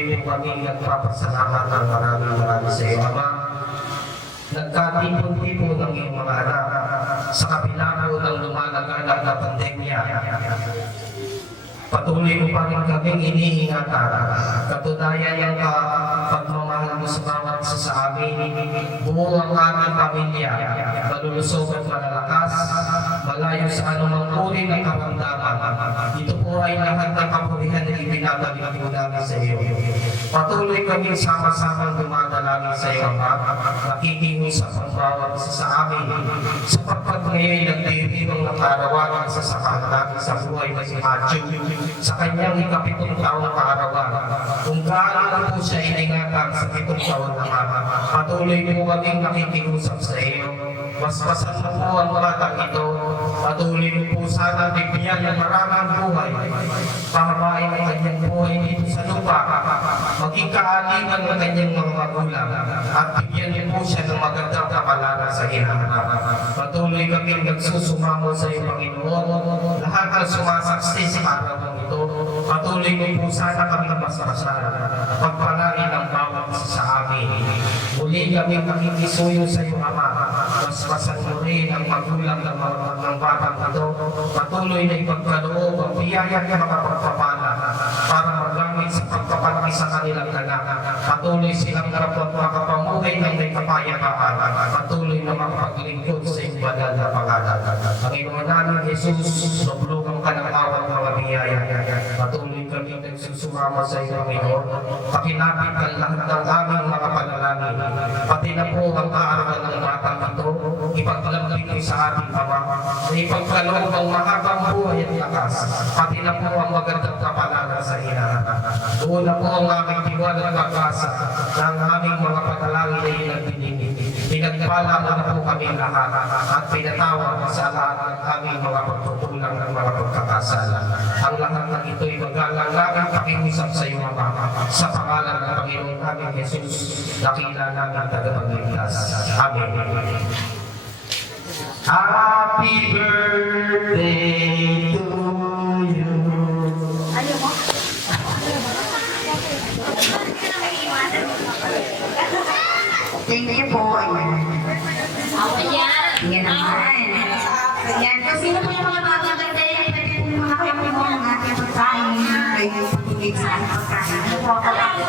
patuloy po kami nagpapasalamat ng maraming sa iyo, Ama. Nagkatipon-tipon ng iyong mga anak sa kabila po ng lumalaganap na pandemya. Patuloy mo pa rin kaming iniingatan. Katunayan ng pagmamahal mo sa bawat isa sa amin. Buo ang aming pamilya, malulusog at malalakas, malayo sa anumang uri ng karamdaman. Ito po ay lahat ng kapurihan na ibinabalik po namin sa iyo. Patuloy kaming sama-samang dumadalangin sa iyo, Ama. Nakikiusap ang bawat isa sa amin. Sapagkat ngayon nagdiriwang ng kaarawan sa sakahan namin sa buhay na si Matthew sa kanyang ikapitong taong kaarawan. Kung gaano po siya iningatan sa 7 taon na patuloy po kaming nakikiusap sa iyo. Basbasan mo po ang batang ito. Patuloy mo po sana bigyan ng maraming buhay. Pahabain ang kanyang buhay dito sa lupa. Maging kaaliman ng kanyang mga magulang. At bigyan niyo po siya ng magandang kapalaran sa hinahanap. Patuloy kaming nagsusumamo sa iyo, Panginoon. Lahat ng sumasaksi sa araw ng ito. Patuloy mo po sana kami basbasan. Pagpalain ang bawat sa amin. Muli kami makikisuyo sa iyo, Ama. Basbasan mo rin ang magulang ng batang ito. Patuloy na ipagkaloob ang biyaya ng mga pagpapala para magamit sa pagpapalaki sa kanilang anak. Patuloy silang dapat makapamuhay ng may kapayapaan. Patuloy na makapaglingkod sa iyong banal na pangalan. Panginoon namin Jesus, lublugan ka ng awang mga biyaya. Patuloy kami nagsusumama sa iyo, Panginoon. Pakinapit ang lahat ng aming mga panalangin. Pati na po ang kaarawan ng batang ito. Ipagkalambing mo sa ating Ama. Ipagkaloob ang mahabang buhay at lakas. Pati na po ang magandang kapalaran sa hinahanap. Doon na po ang aming tiwala at pag-asa na ang aming mga panalangin ay nagdinigit. Pinagpala mo na po kami lahat at pinatawag sa lahat ng aming mga pagtutulang ng mga pagkakasala. Ang lahat ng ito'y magalang-lagang pakiusap sa iyo, Ama. Sa pangalan ng Panginoon namin Jesus, dakila namin tagapagligtas. Amen. Happy birthday to you. Ayaw mo? Thank you po. Yan naman. Yan. Kung sino po yung mga bata birthday, pwede po makakaya po ng ating pagkain. Pwede po tulig sa ating pagkain.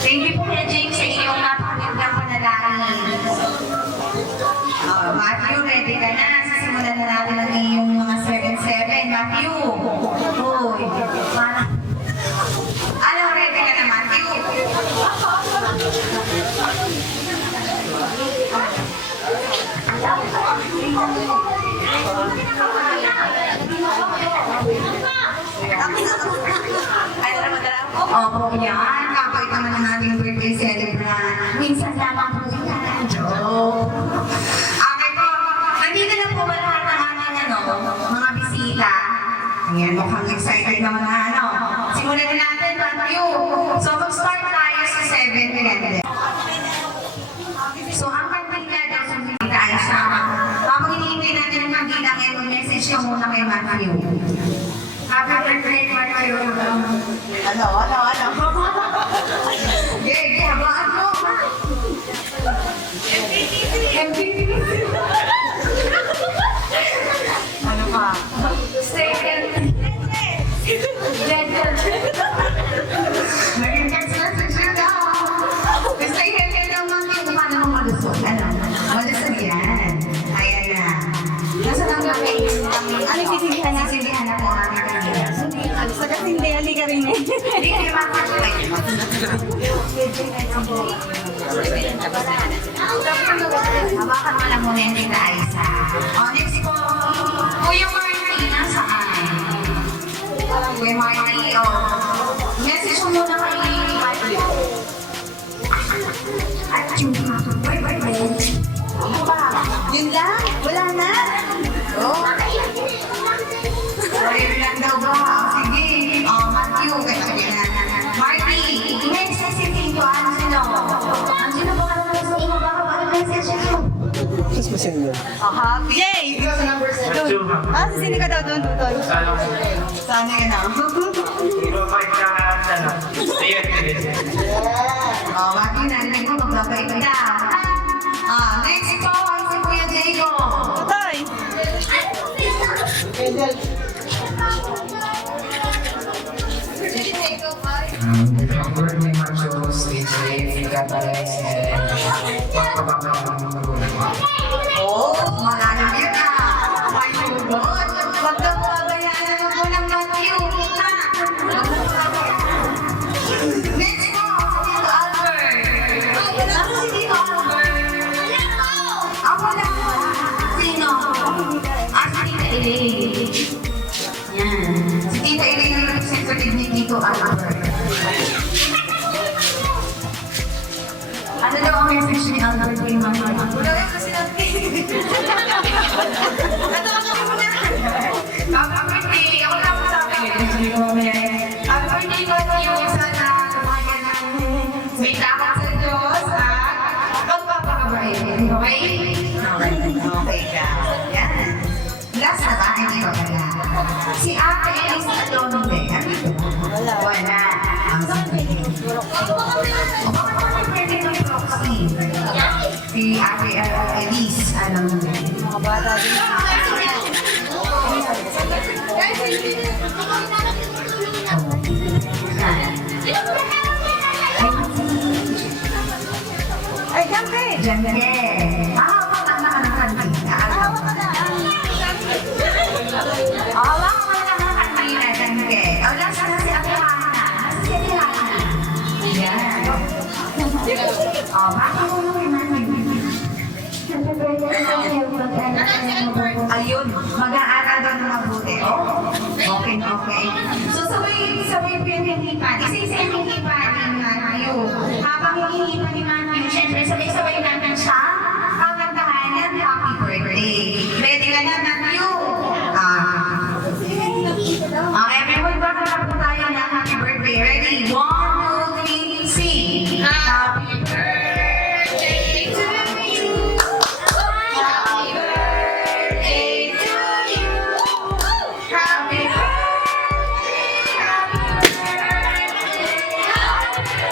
Thank you po kaya James sa iyong napakagandang panalangin. Matthew, ready ka na? Sisimulan na natin ang iyong mga 7-7. Matthew! Uy! Ano, ready ka na, Matthew? Opo, yan. Kapag naman ang ating birthday celebrant. Minsan lamang po yan. Joke. Okay po. Nandito na po ba lahat ng ating mga bisita? Ayan, mukhang excited naman na Simulan na natin, Matthew. So, mag-start tayo sa 7-10. So, ang kandila daw sa bisita ay siya. Habang iniintay natin ang kandila ngayon, mag-message ka muna kay Matthew. Happy birthday, Matthew. Ano? Okay, habaan mo. MVP. Ano pa? Second. Naging text message na daw. Stay healthy naman yung paano mo malusog. Malusog yan. Ayan na. Nasa lang kami. Ano sisilihan na? Sisilihan na po kami kanina. Sa kasi hindi, halika rin eh. Hindi kayo makakapay. Hawakan mo lang muna yung Tita Aiza. Next po, Kuya Marty, nasaan? Kuya Marty, message mo muna kay Marty. At yung bye. Ano ba? Yun lang? Wala na? Ayun lang daw ba? Sige. Matthew, kaya na. Marty, message si Tito Angelo. Angelo, baka naman sa iyo, baka message niyo. Sino? Oh, happy. Yay! Ikaw sa number 7. Ah, sisili ka daw doon, Tutoy. Sana yun ah. Oh, bakit narinig mo magbabait ka daw. Next po ay si Kuya Diego. Tutoy! Before may machos, DJ, Gatales, and pagkababa ng magulang. Oh, malalim yun ah. May lulot. Huwag kang pabayaan mo ng Matthew. Ha? Next po, si Tito Albert. Ano si Tito Albert? Ako lang. Sino? Si Tita Elaine. Yan. Si Tita Elaine ang representative ni Tito Albert. Ano daw ang message ni Albert kay Mama? Wala lang kasi natin. Natawa ko muna. Happy birthday! Ako lang po sa akin. Hindi ko mamaya. Happy birthday ko sa iyo. Sana lumayan ng may takot sa Diyos at magpapakabait. Okay? Okay ka. Yan. Last na ba? Hindi ko wala. Si Ate Elise Alonde. Wala. Si Ate Elise Alonde. Mga bata din. Ay, Jamke! Jamke. Hawak ka na ng kantina. Hawak ka na. Hawak ka na ng kantina, Jamke. O, last na si Ate Hana. Si Ate Hana. Yan. O, baka mo naman namin. Ayun, mag-aaral daw ng mabuti. Oh, okay, okay. So, sabay po yung hinipan. Isa-isa yung hinipan ni Matthew. Habang hinihipan ni Matthew, syempre sabay-sabay natin siya kakantahan ng happy birthday. Ready ka na, Matthew? Okay, everyone, baka na po tayo ng happy birthday. Ready? 1, 2, 3, sing! Happy birthday to you! Happy birthday to you! Happy birthday, happy birthday, happy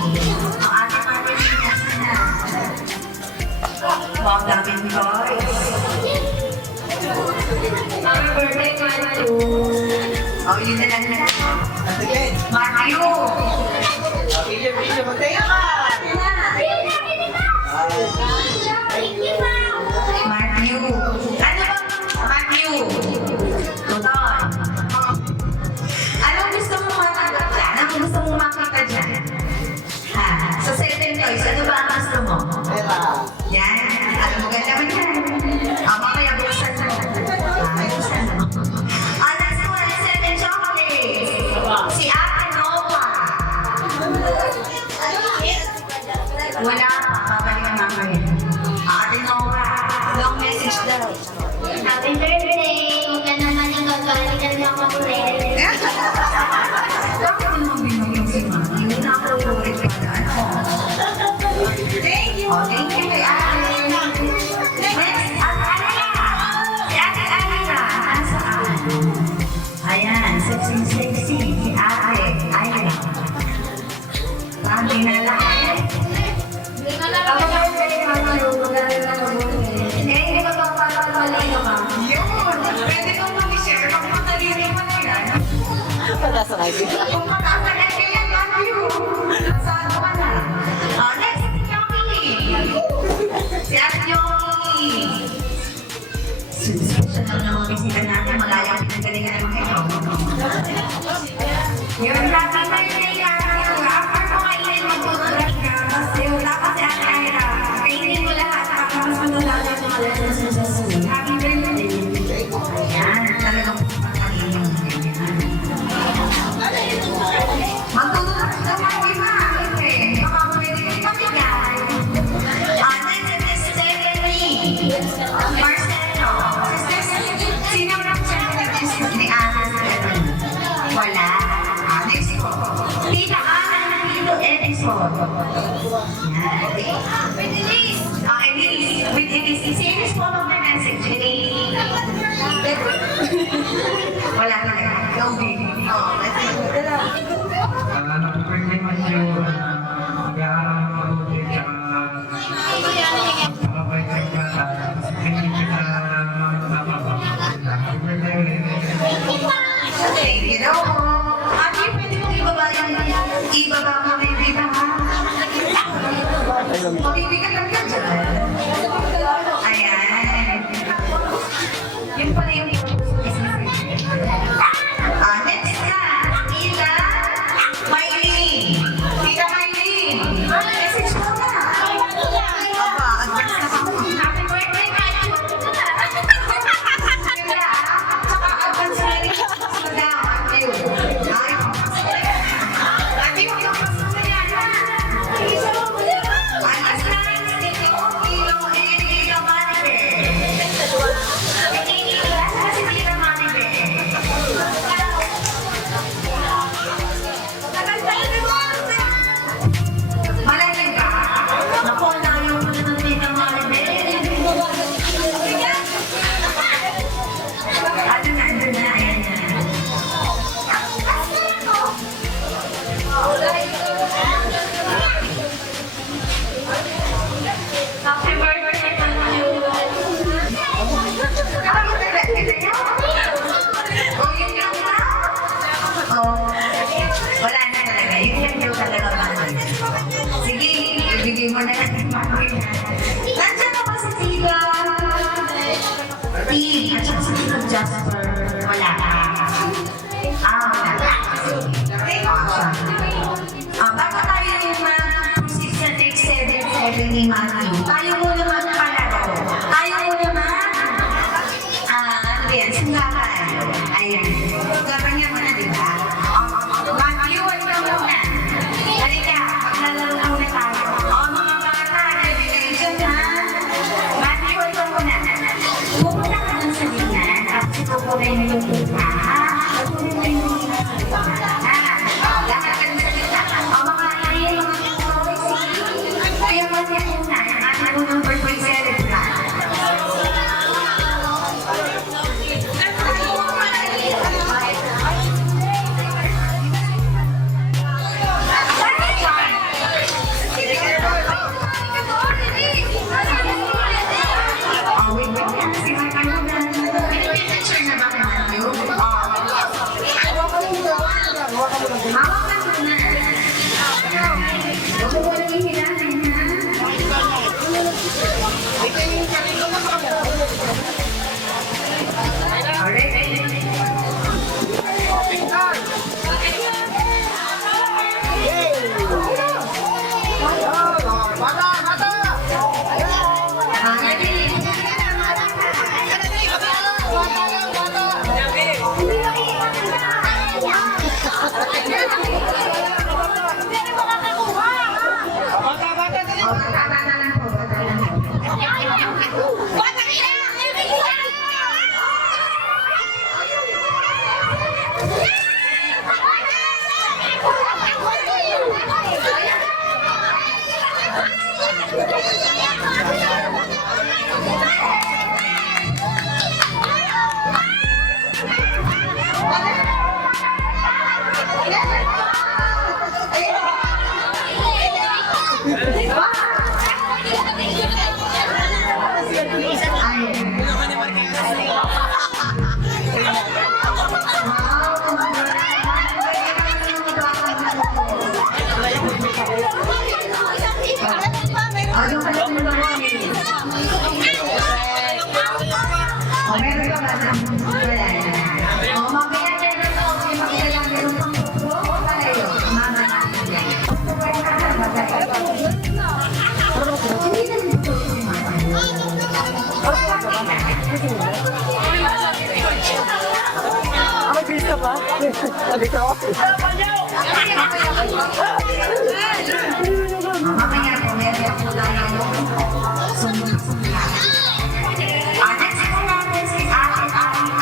Ang ating Marlene, nasa na? Wow, daming toys. Happy birthday, Matthew. Oh, yun na lang na. Matthew! Matthew! Ano ba? Matthew! Tuton! Anong gusto mong makita dyan? Anong gusto mong makita dyan? Ha? Sa 7 toys, ano ba ang gusto mo? Yan. Alam mo ganda mo yan. Mamaya buksan mo. Buksan mo. Next one is 7 chocolates. Si Ate Nova. Wala pa. Babalik na mamaya. Ate Nova. Long message daw. Happy birthday! Huwag ka naman yung gagawin ng mga kulit. Bakit mo naman binigyan si Mami? Hindi na ako ulit pa na. Thank you. Oh, thank you kay Ate. Next, Ate Alina. Si Ate Alina. Nasaan? Ayan, sexy. Si Ate Alina. Mami na lang. Hindi ka na lang birthday, mama. Magaling na mabuti. Hindi ka pa papalino ka. Yun. Pwede kong mag-share. Kung matalino mo na yan. Kung matasalan ka yan, Matthew. Saan ka na? Next, si Yoki. Si Ate Yoki. Special na naman bisita natin. Malayang pinagalingan naman kayo. Yung happy birthday ka. After mo kainin, mag-toothbrush ka. Kasi wala ka si Ate Ira. Kainin mo lahat. Tapos matulala yung mga lessons sa susunod. Happy birthday. Ayan. Talagang pagpapalino. Magtutulog na mga iba. Baka pwede kayo pamigay. Next is Stephanie. Marcelo. Sino ang Stephanie ni Ana Stephanie? Wala. Next ko. Tita Ana ng Tito Edison. Elise. Elise. With Elise. Si Elise po mag-message. Elise. Wala talaga. Go, baby. Happy birthday, Matthew. Mag-aaral ng mabuti, tsaka makabait kang bata. Hindi kita mapapapagod. Happy birthday ulit. Thank you daw po. Ate, pwede mong ibaba mo na yung biba, ha? Mabibigat lang yan dyan. Ayan. Yun pala yung next na, Tita Maylene. Tita Maylene. Message mo na. Aba, advance na ako. Happy birthday, Matthew. Ganda, tsaka advance na rin. Ganda, Matthew. Ay, Matthew, yung paso na yan, ha? Alas na, Tito Kilo and Tita Maribe. Si Tita Maribe. Malalim ka? Naku, layo mo na ng Tita Maribe. Ano na, ayan na. Happy birthday, Matthew! Ano ba kita niyo? Oh, yun yung na? Oh, wala na talaga. Yun yung talaga ba? Sige, ibigay mo na natin mamaya. Nandiyan na ba si Tita? Steve, at saka si Tita Jasper. Wala ka. Wala ka. Sige. Bago tayo mag-proceed sa take 7 ni Matthew, tayo muna magpalaro. Tayo muna ano ba yan? Sunggapan. Ayan. Sunggapan niya muna, di ba? Matthew, wag ka muna. Halika, maglalaro muna tayo. Mga bata, nabigay dyan, ha? Matthew, wag ka muna. Pupunta ka dun sa gina, tapos itukulay mo yung kita, ha? Itukulay mo yung kita, ha? Lahat ka dun sa gina. Mga toys, kaya mo niya muna. Ano Mamaya po, meron po lang yung sumula. Next po natin si Ate Ari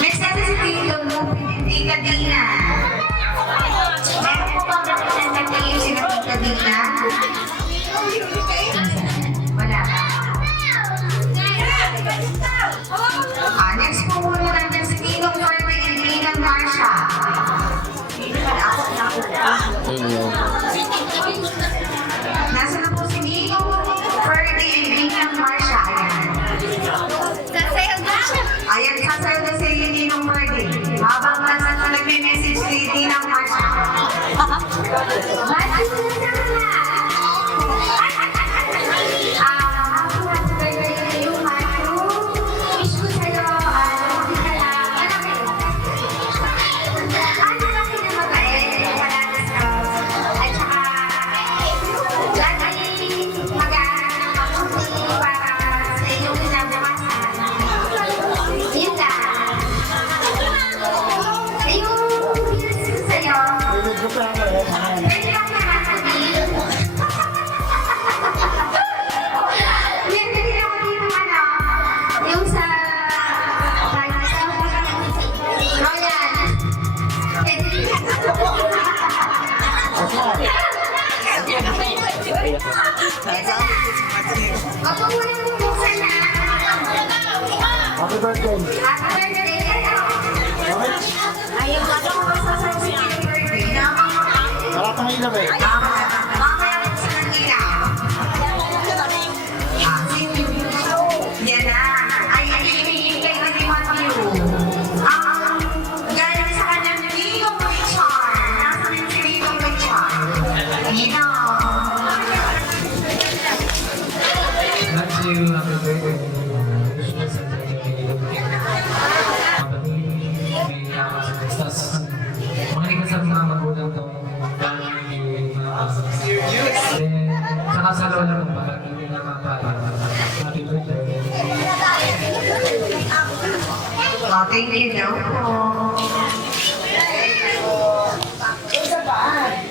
Next natin si Tito Tita Dina. Meron po bang representative si Tita Dina? Wala. Next po muna natin si Ninong Ferdy and Ninang Marsha. Nasa na po si Ninong Ferdy and Ninang Marsha. Ayan, sasayaw na si Ninong Ferdy. Habang nagme-message si Ninang Marsha. Happy birthday. Ayaw ka daw masasabi sa birthday. Wala pang ilaw eh. Mamaya ko sa kanila. Yan na. Ay, hinihintay ko ni Matthew. Galing sa kanyang Ninong Richard. Nasa rin si Ninong Richard. Ninong. Bless you, happy birthday. Makinig ka sa mga magulang to. Saka sa lola mo ba? Hindi na mapala. Happy birthday. Oh, thank you daw po.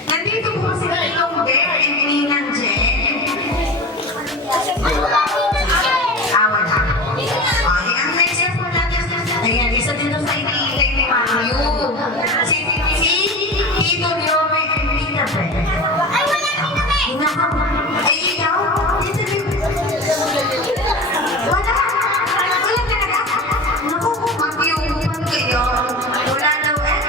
Nandito po si Ninong Bear and Ninang Jen. Wala. Ay, ang next year po natin. Ayan, isa dito sa iniintay ni Matthew. Si Tito Yome and Peter Bear. Ay, wala Tito Bear. Ay, ikaw? Tito Bear. Wala. Wala talaga. Naku, Matthew, paano kayo? Wala daw eh.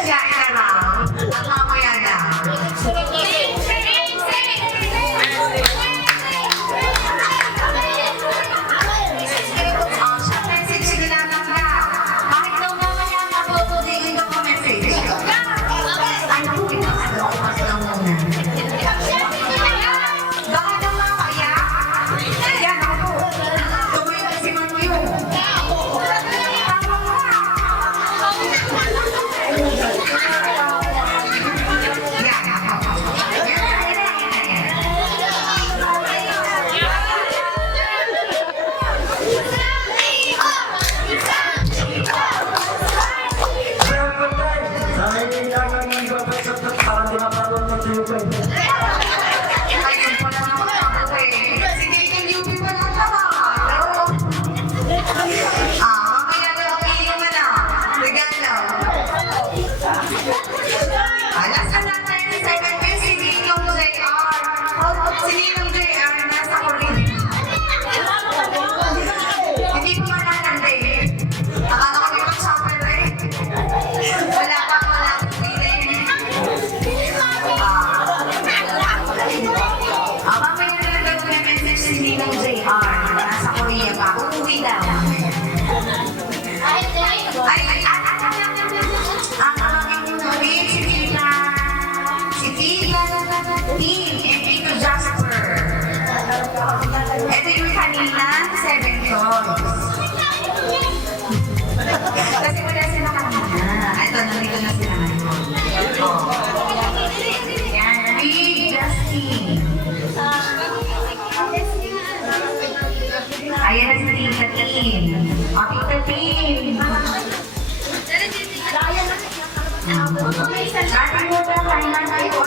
Siya na lang. At mamaya na. daw. Ang aming ulit si Tita Tin and Tito Jasper. Ito yung kanilang 7 songs. Kasi wala sila kanina. Ito, nandito na sila ngayon. Yan, Big Justin. Ayan na si Tita Tin. O, Tita Tin. Dati mo ba kailan kayo?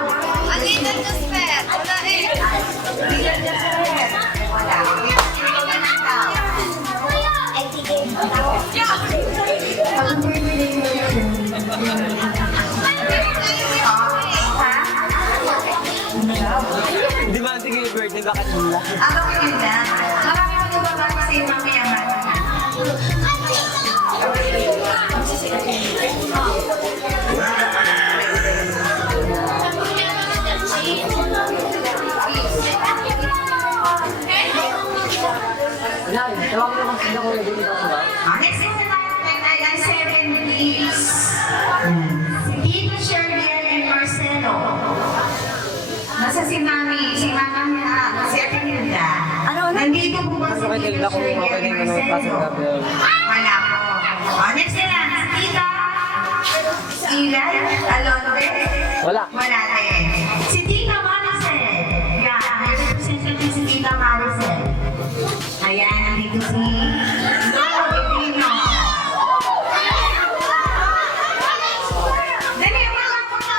Leader Jasper. Wala eh. Leader Jasper. Wala. Ay, sige. Di ba sige birthday bakit nila? Ako yun lang. Marami mo ba ba kasi mamaya next is the ay 70s. Si Tito Sherriel and Marcelo. Nasa si Mami na, si Ate Hilda. Nandito po ba si Tito Sherriel and Marcelo? Wala po. Next na lang, si Tita Ilan Alonde. Wala. Wala din. Si Tita Maricel. Yan, may representative si Tita Maricel. Ayan, nandito si Lolo Ebrino. Dali, wala po na.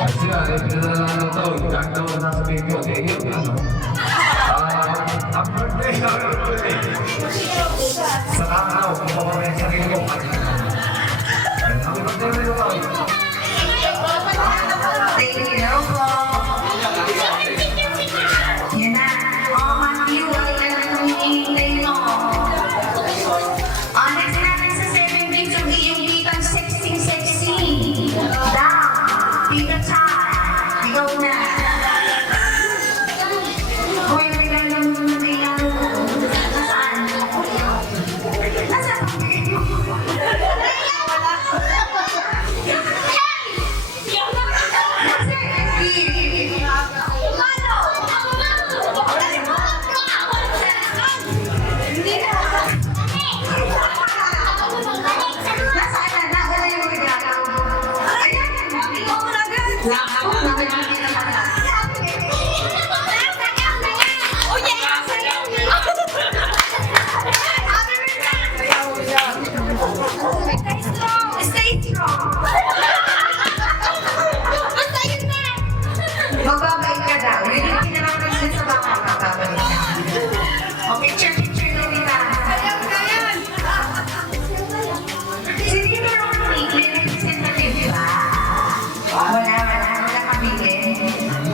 Kasi pinadala to, kahit daw nasabihin ko, ano? Ang birthday. Sa araw, kung ako may sarili ko, happy birthday rin ako. Thank you po. Yan na. Oh, Matthew, wala na nang hinihintay mo. Next natin sa 70s, yung iyong titang sexy. Down. Tita Chan. Ikaw na. Uy, may lalang nasaan? Nasaan? Nasaan na? Wala yung regalo. Ayan, ikaw mo na agad. Lakaw, nakikita naman na. Stay strong. Magbabalik ka daw. Yun yung kinarapan sa baka. Magbabalik ka. O, picture na nila. Si Tito Ronnie, may representative ba? Wala kami din.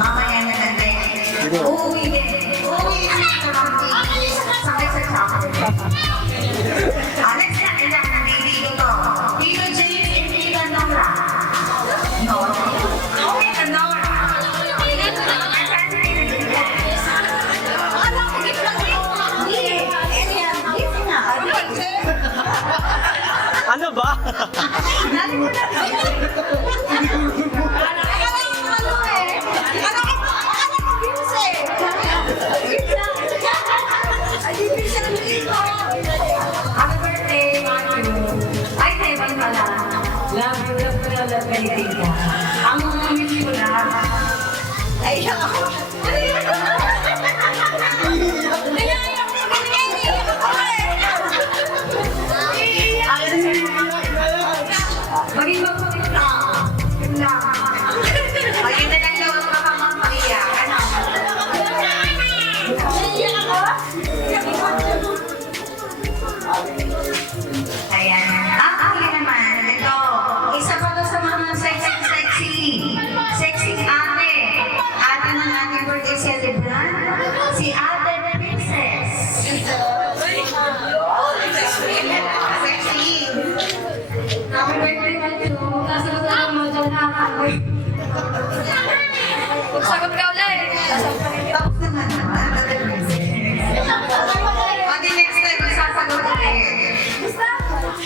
Mamaya na lang din. Uuwi din. Uuwi si Tito Ronnie. Sakay sa chocolate. Next na, ilan ang baby ko to? Tito James and Tita Nora. No. Tita Nora. Asan si Tita James? Ano ba? Happy birthday, Matthew. Ay, Teban pala. Love you kay Tita. Ang miss ko lang. Ay, ako. Maging magpapit ka. Sagot ka ulit. Tapos naman naman. Ate, next time, sasagot ulit.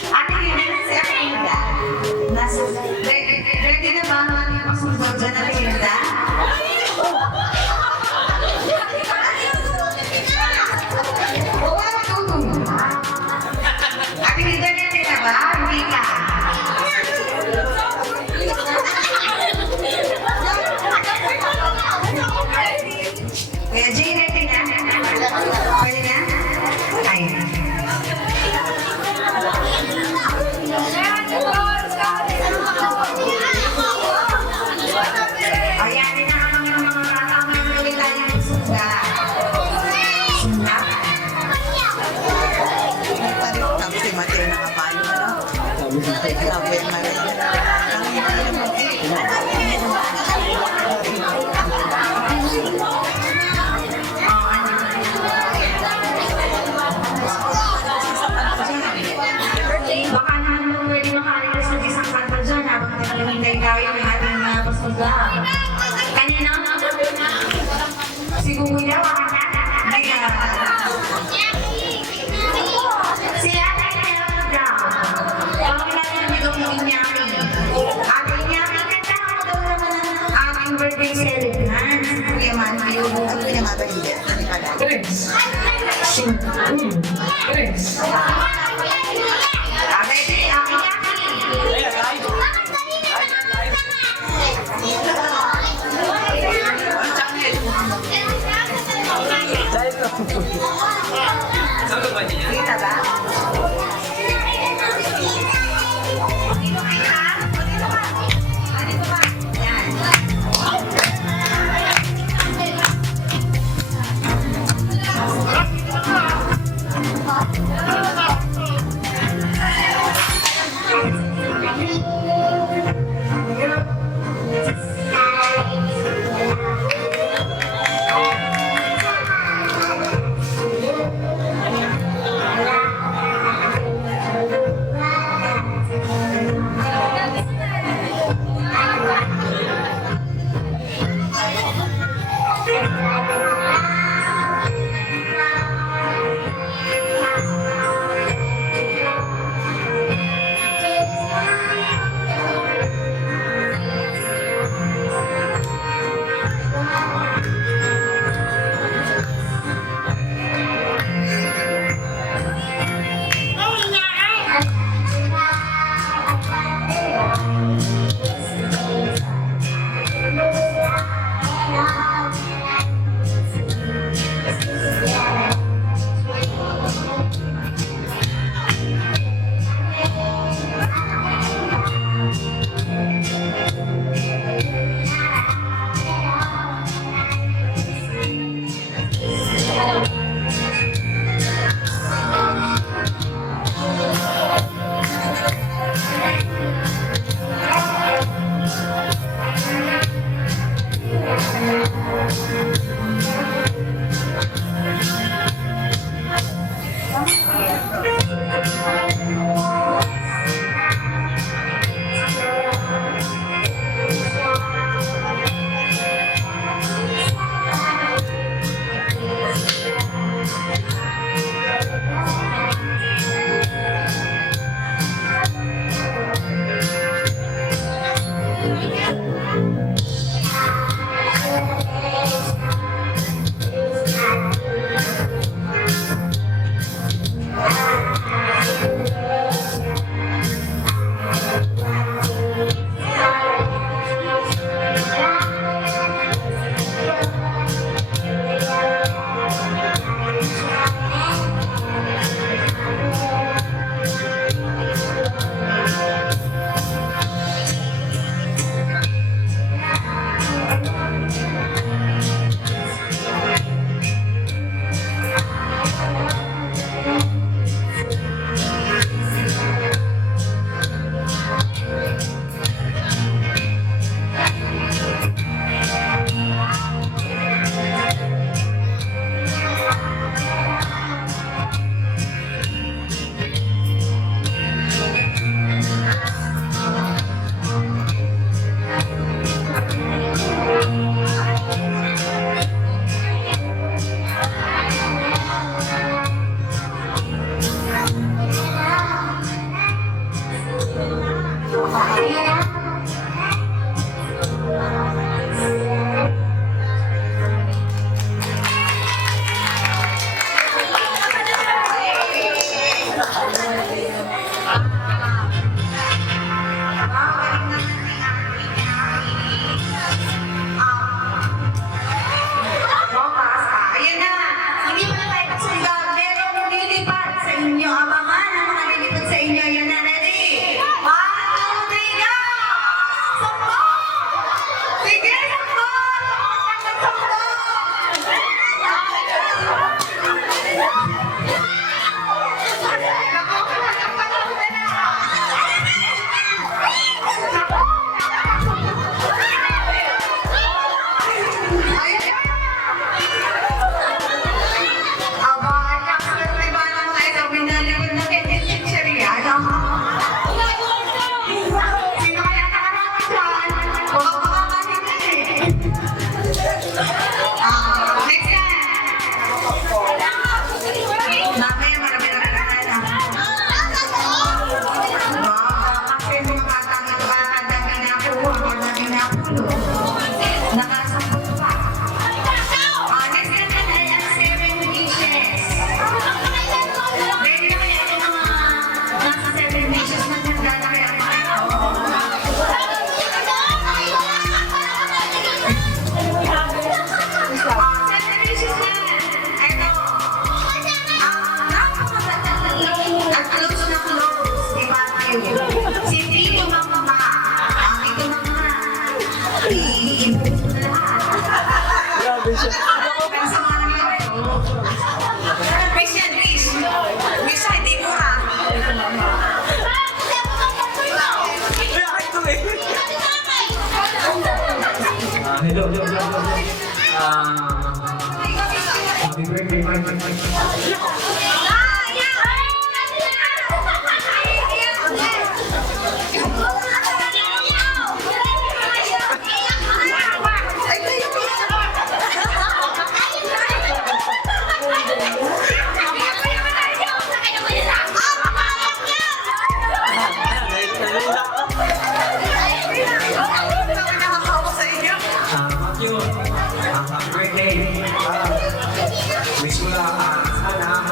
Ate, si Amelia. Ready na ba ang ating pasunod dyan, Amelia? Huwag mo naman tutulong. Ate, ready na ba? Hindi ka. Kaya Jay, ready na? Pwede na? Ayun. Ayan, din na ang mga kakamang gawin tayo ng sunda. Sunda? Tapos si Mateo nakapalo na. Sabi ng Mateo. Baka naman mo pwede makalimutan sa isang kanta dyan habang naghihintay tayo ng ating pasunda. Kanina? Si Kuya, baka na? Kaya... Si Ate Meron daw. Pangilala niyo daw yung Inyaki. Ate Inyaki, kanta mo daw naman ang aming birthday celebrant. Kuya Mateo, ang pinamabahili. Ano pala? Ready? Ate Inyaki. Kita ba? Yan. i-input ko na lahat. Grabe siya. Pero sa mga naman ito, wish yan, wish. Wish ay di mo ha. Hello. Happy birthday, Matthew, happy birthday. Wish ko lang sana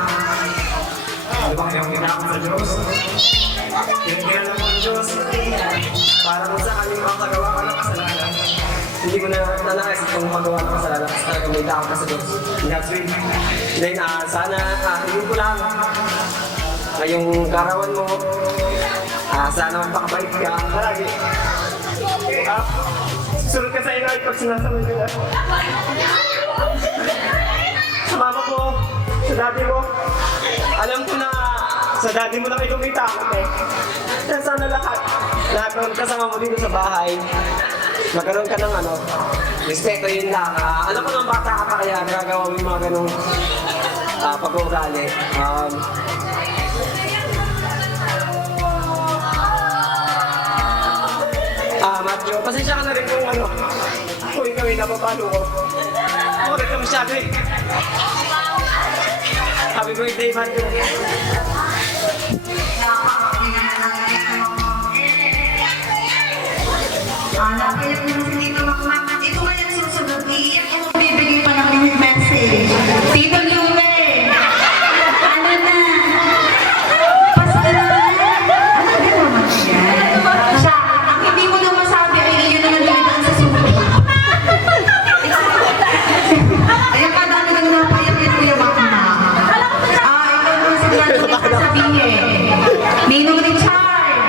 lumaki ang kita ko sa Diyos. Kaya lang ang Diyos para kung sakaling makagawa ka ng kasalanan. Hindi ko na nanakais itong magawa ng kasalanan kasi talaga may daan ka sa Diyos. God's will. Then, sana, hindi ko lang ngayong karawan mo, sana magpakabait ka palagi. Susunod ka sa inay pag sinasabi ko na. Sa mama ko, sa daddy mo. Alam ko na sa daddy mo lang ikaw may takot eh. Kaya sana lahat ng kasama mo dito sa bahay, magkaroon ka ng respeto yun lang. Alam ko nang bata ka pa kaya nagagawa mo yung mga ganong pag-uugali. Matthew, pasensya ka na rin kung ikaw ay napapalo ko. Kulit ka masyado eh. Happy birthday, Matthew. Napayag naman si Tito Makmak. Ito nga yung susunod. Iiyak yung bibigay pa ng message. Tito Lume! Ano na? Pasalan? Ano din naman yan? Siya, ang hindi mo na masabi ay iyon na nalitan sa sumunod. Ayan ka dami nang napayag yung Kuya Makmak. Ikaw naman si Tito Lume sasabihin. Ninong Richard!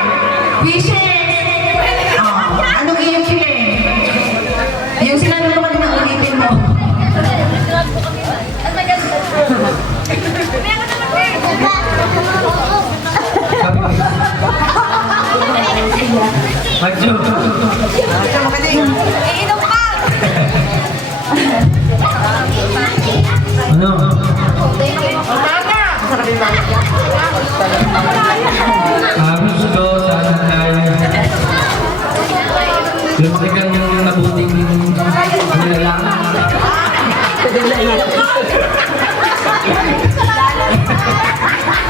Wishes! Anong iyong feeling? Yung sinanong ko kanina ulitin mo. Matthew. Ito magaling. Iinom ka! Ano? Gusto sana tayo. Lumaki kang yung nabuting nilalang.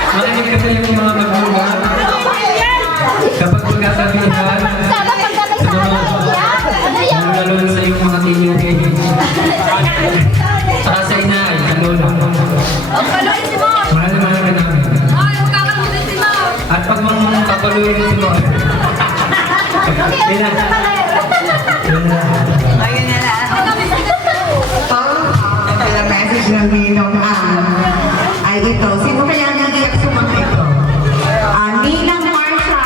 Makinig ka sa yung mga magulang. Kapag magkasabihan, lalo na sa iyong mga tinuhin. Saka sa inay, lolo. Mahal ka namin. At pag mga kapaluin si mo, ayun na. Ayun na lang. Ang message ng Ninong ay ito. Sino kaya nag-iyak sa mga ito? Ninang Marsha.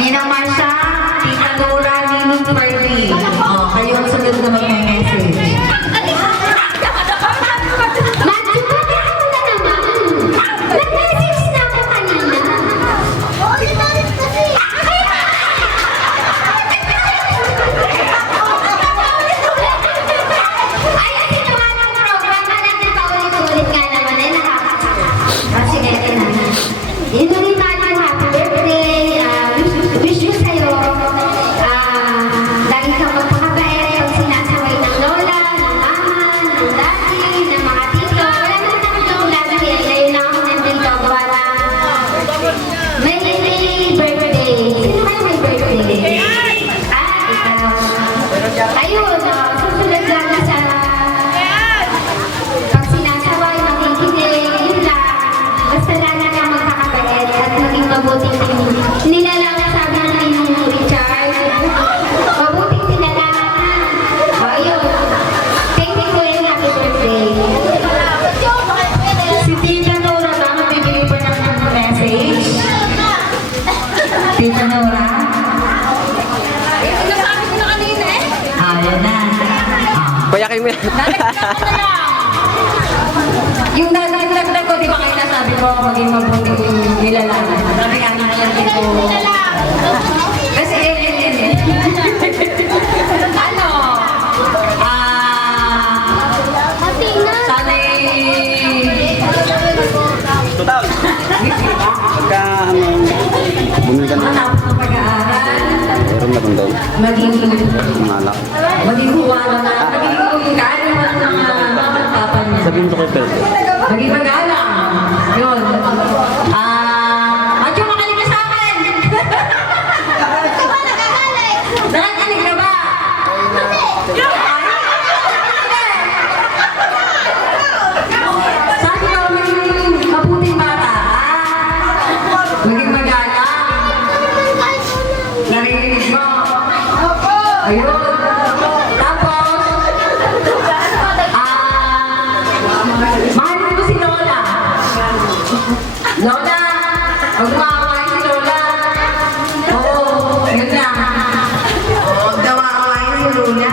Ninang Marsha, Tita Dora, Ninong Ferdy. Kayo ang sunod na mag-message. Dadagdag ko na lang. Yung dadagdag ko, di ba kayo nasabi ko, maging mabuti yung nilalaman. Sabi nga nakalagay ko. Kasi yun. Ano? Sana'y... Total. Pagka bumili ka na. Matapos ng pag-aaral, Meron na daw. maging Malak. huwala na, maging kaalaman ng mga papa niya. Sabihin ko kay Pedro. Maging magalang. Yun. Medyo makalig ka sa akin. Nakakalig ka ba? Sabi ko, maging mabuting bata. Maging magalang. Narinig mo? Ayun. Tapos, mahalin mo si Lola. Lola, huwag maawain si Lola. Oo, yun lang. Huwag daw aawain si Luna.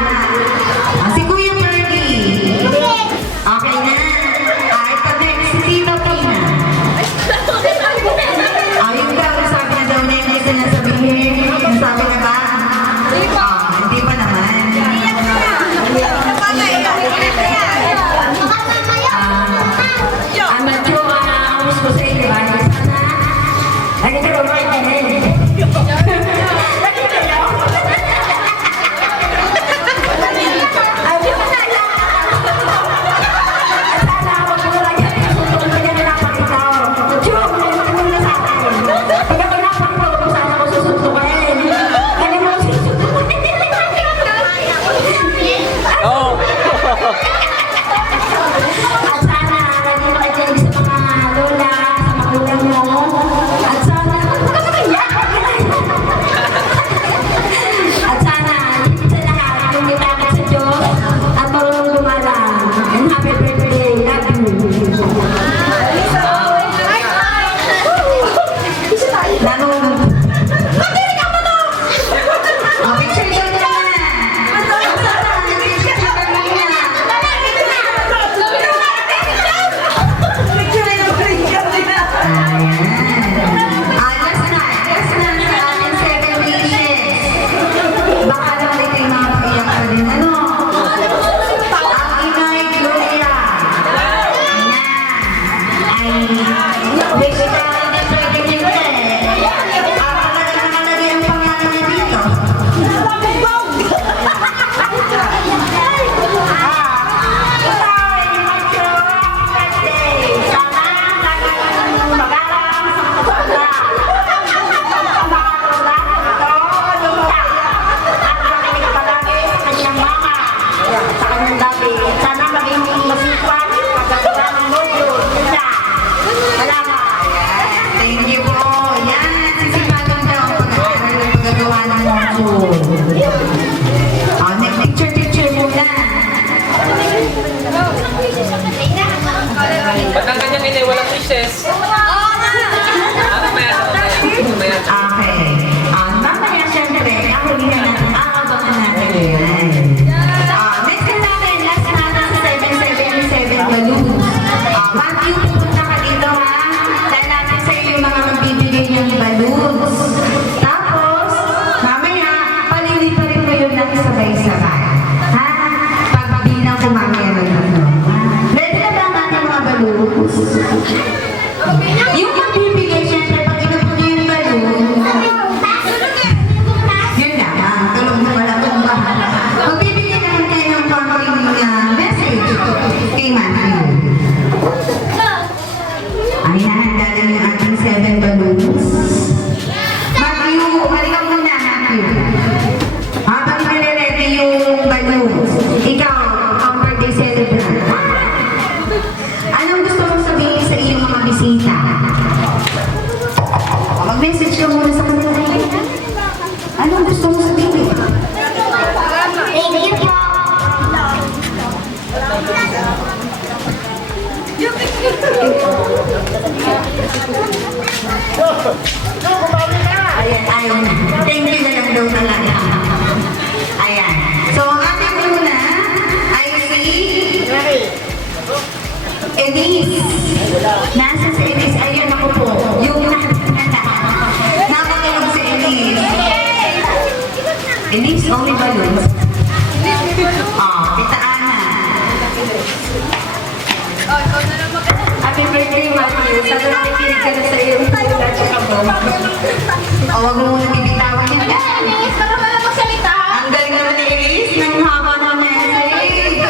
Huwag mo muna bibitawan yan. Miss, para pala magsalita. Ang galing naman ni Elise. Nang haba ng message.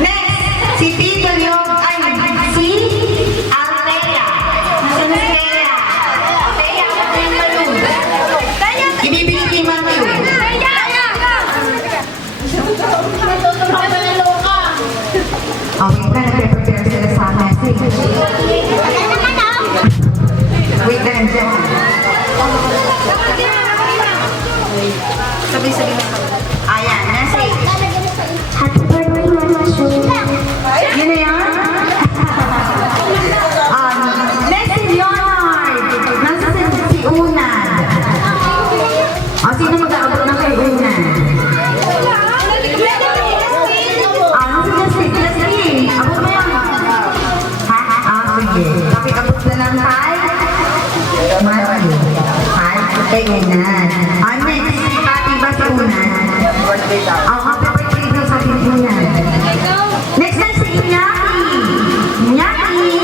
Next, si Tito Leon. Ay, si Althea. Nasaan na si Thea? Thea, ako yung balon. Ibibigay kay Matthew. Oh, wait na, nagpe-prepare sila sa message. Wait na, nandiyan. Sabi-sabi na kami. Ayan, message. Happy birthday, Mama Shu. Yun na yan? Next si Leonard. Nasa si Unan. Sino mag-aabot na kay Unan? Sige. Abot mo yan. Sige. Pakikabot na lang kay Matthew. Kay Unan. Next, happy ba si Unan? Happy birthday daw sa Unan. Next na si Iñaki. Iñaki.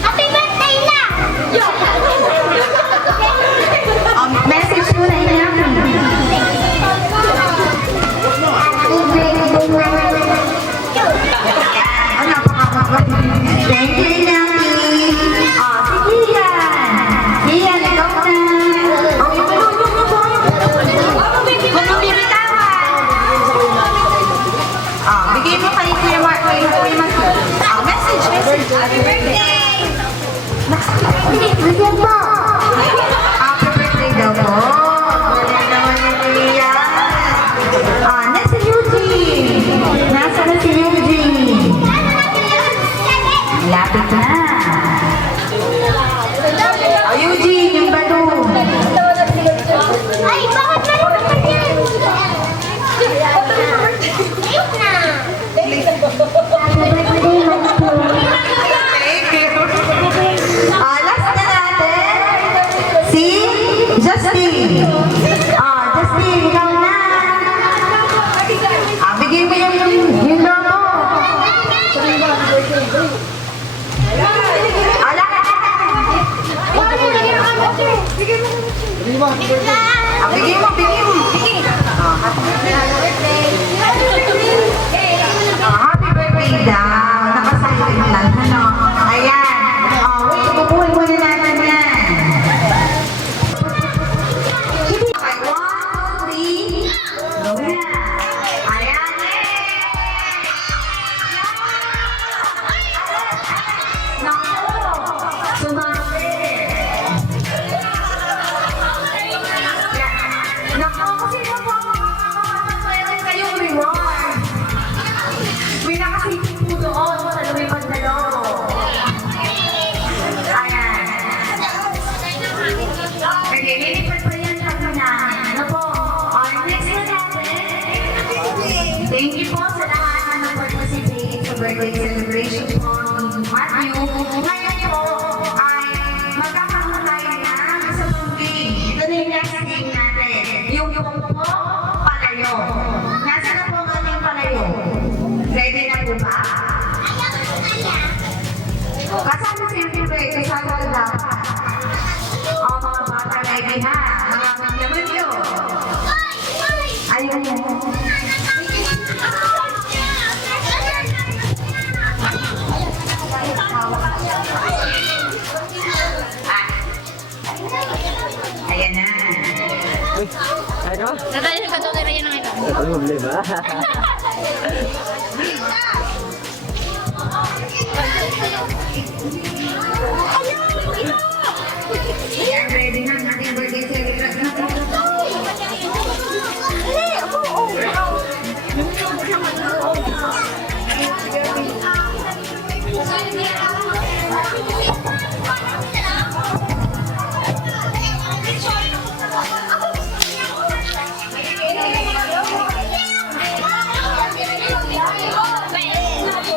Happy birthday na! Message mo na Iñaki. Thank you, Iñaki. Si Kian. Kian, ikaw na. Kung binitawan. Bigay mo kay Kuya Mark. Message. Happy birthday. Bigyan mo. Happy birthday daw po. Wala naman yung Kian. Next si Eugene. Nasa na si Eugene? Lapit na. Eugene, yung balon. Ay, bakit meron naman yan? Ayun na. Last na natin, si Justin. Justin, ikaw na. Bigay mo yung logo. Bigay mo. Happy birthday daw. Nakasilent lang. Ano? Ayan. Wait, bubuhay mo na natin yan. Okay, 1, 2, 3. Go na. Ayan. Naku. Sumali. Naku, sino po makakapagpapayari kayong reward? May nakasipin po doon sa lumipad na loob. Ayan. Okay, lilipad pa yan kami namin. Ano po? Next na natin. Thank you po sa lahat na nag-participate sa birthday celebration po ni Matthew. Ngayon po ay magkakaroon tayo ng isang game. Ito na yung next game natin. Yung po palayo. Nasa na po ang ating palayo? Ready na po ba? Kasama siyempre, kasama na dapat. Mga bata ready ha. Mga naman yun. Ayun mo. Ayan na. Natali na ka rin ng ito. Ayan, ready na ang ating birthday celebration.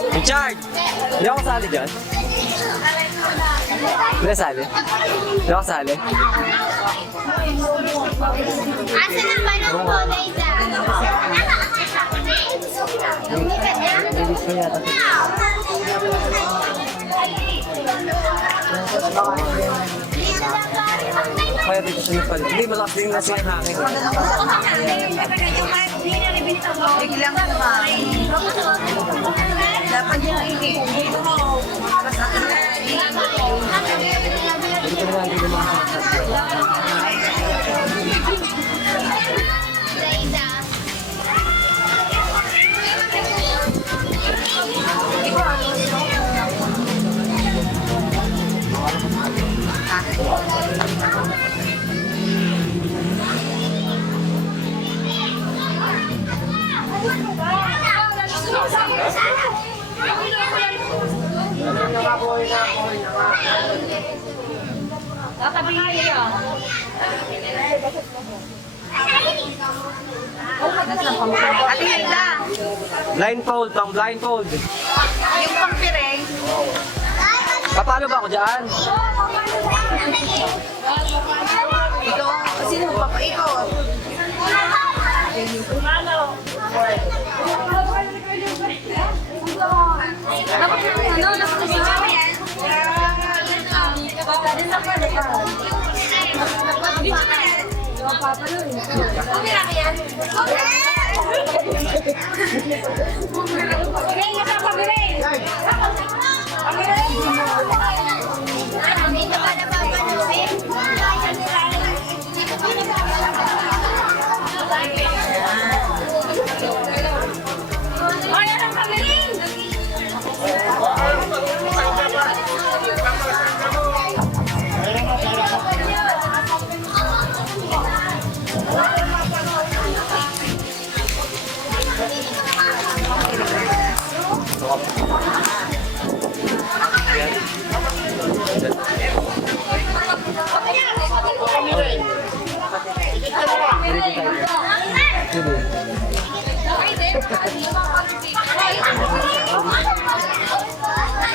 Richard! Hindi ako sali dyan. Hindi sali. Hindi ako sali. Asa na ba ng kulay dyan? Kaya dito sa nagpalit. Hindi, malakas din kasi yung hangin. Biglang kumain. Dapat yung hindi. Dito na lang dito makakasal. Alin na? Blindfold, pang blindfold. Yung pangpireng. Papalo ba ako dyan? Ikaw, sino mo papaikot?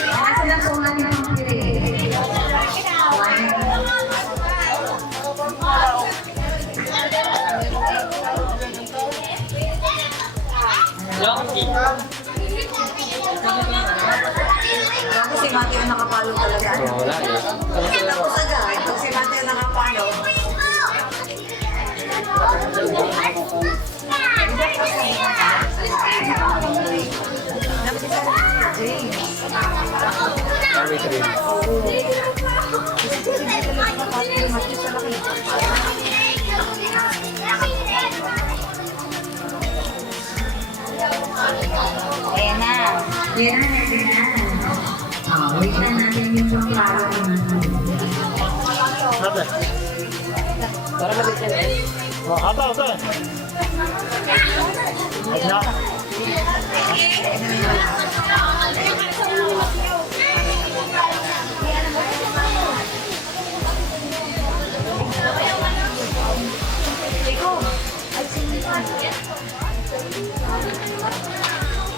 Nasa na po nga yung pangpireng? Ako si Mateo nakapalo talaga. Wala eh. Tapos agad, pag si Mateo nakapalo. Army 3. Ayan na. Ayan na, ayan na. Wait na natin yung pangklaro naman. Ate. Para maliit yan eh. Oh, ate. Ayun na.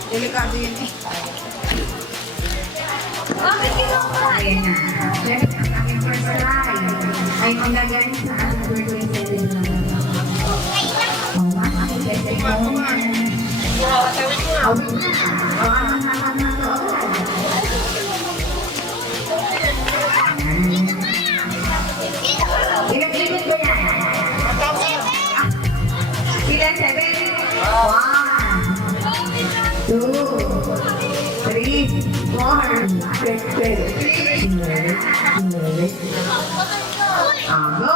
Delikado yun eh. Ayan na. Siyempre, ang aming first line ay magagaling sa ating birthday celebration. Ilang limit ba yan? Ilan? 7? 1, 2, 3, 4, go!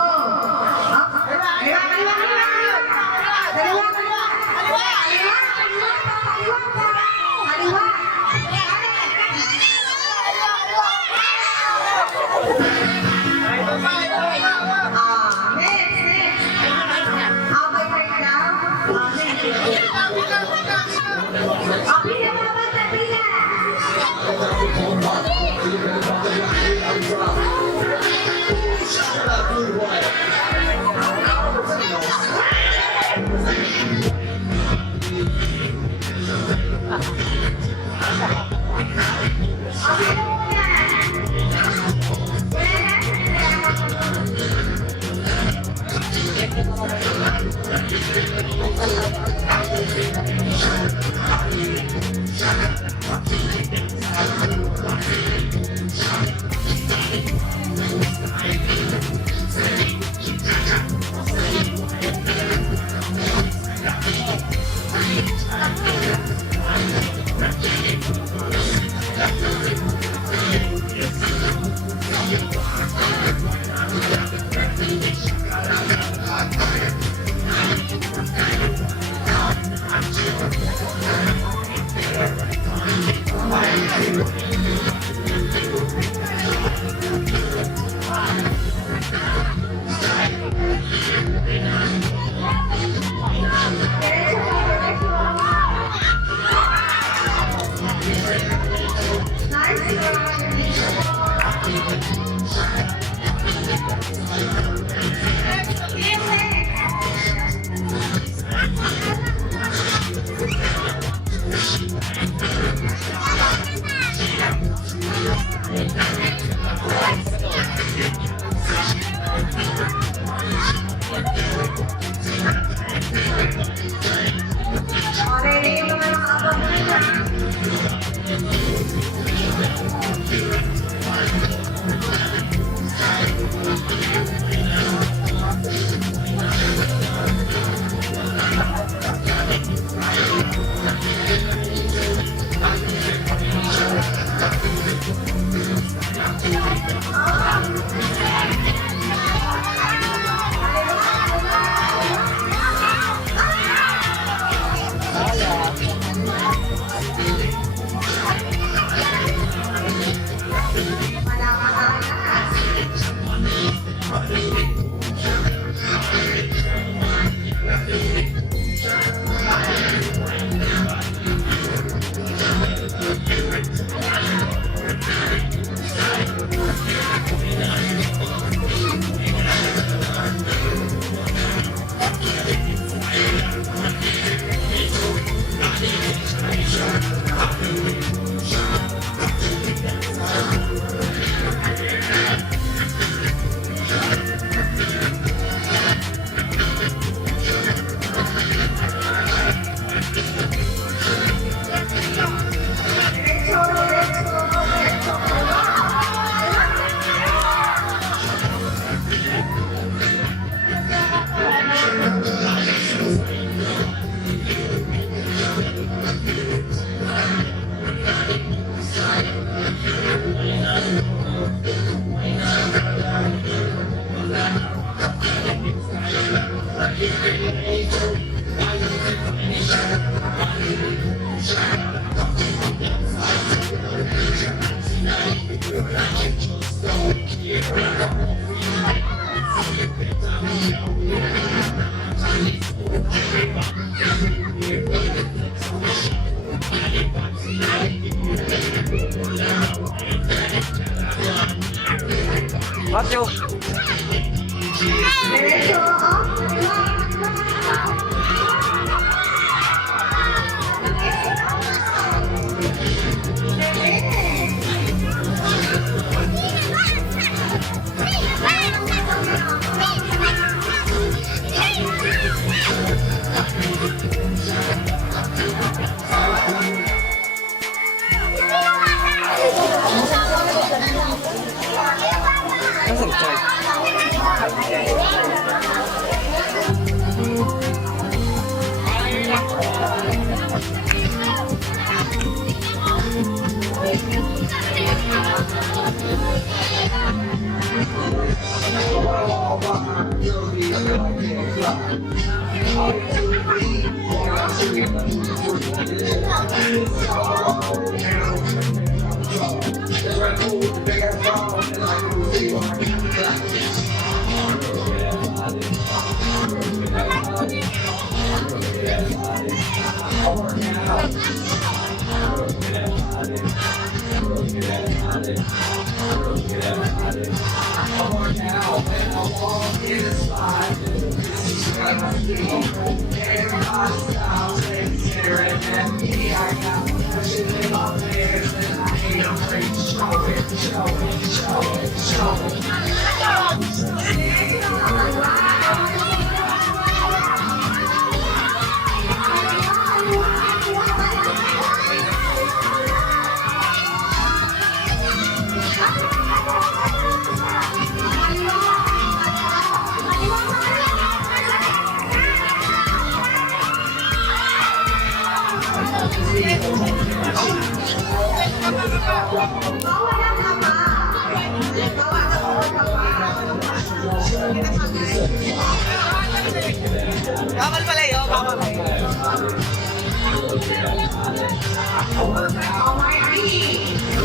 Next! Matthew. Nasaan siya? Kamal pala yun, kamal. Oh, Marty!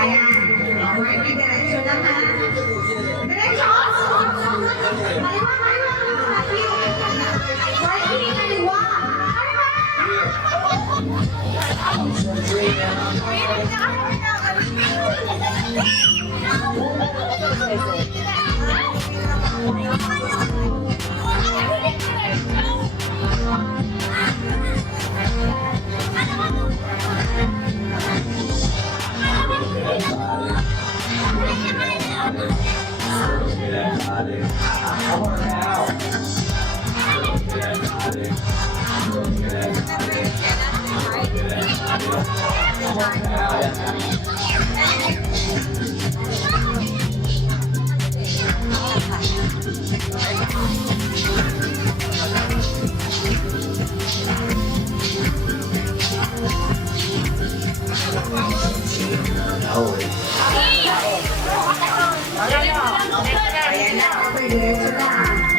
Ayan. Work diretso lang ha. Diretso! Kaliwa, kaliwa. Work kaliwa. Ayan na, okay, diretso lang.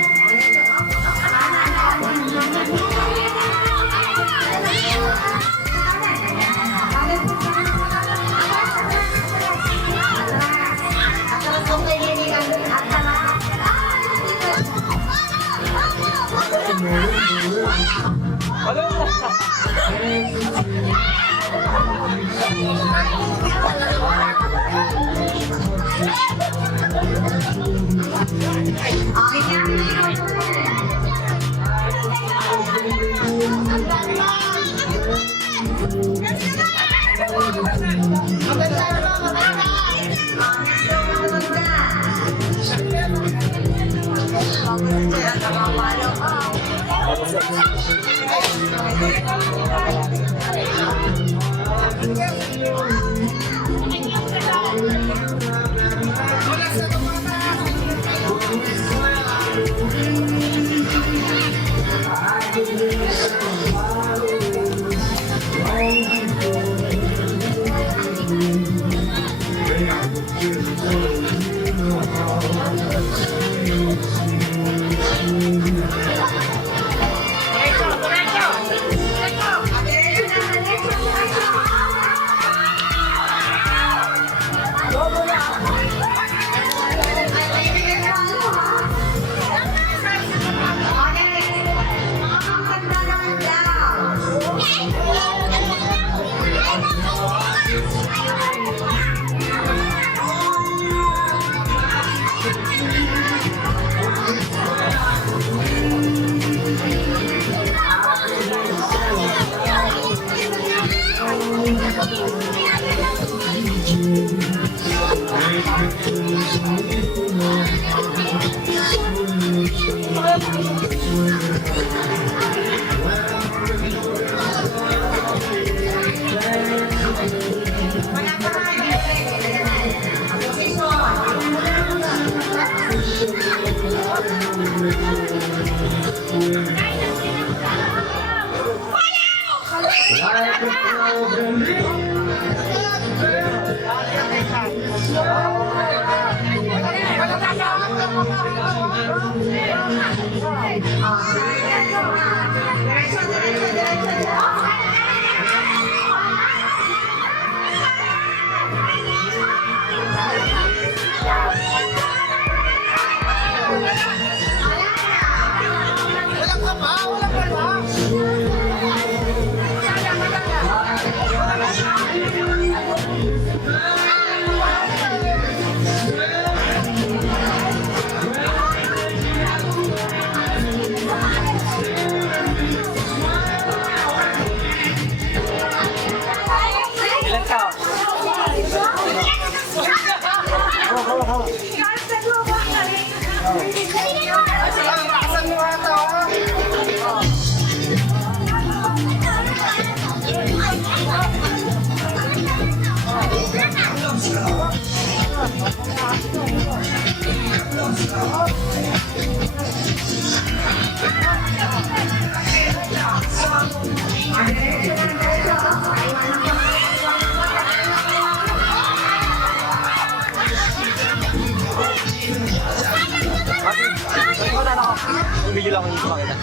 Video lang ako makita.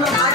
Tayo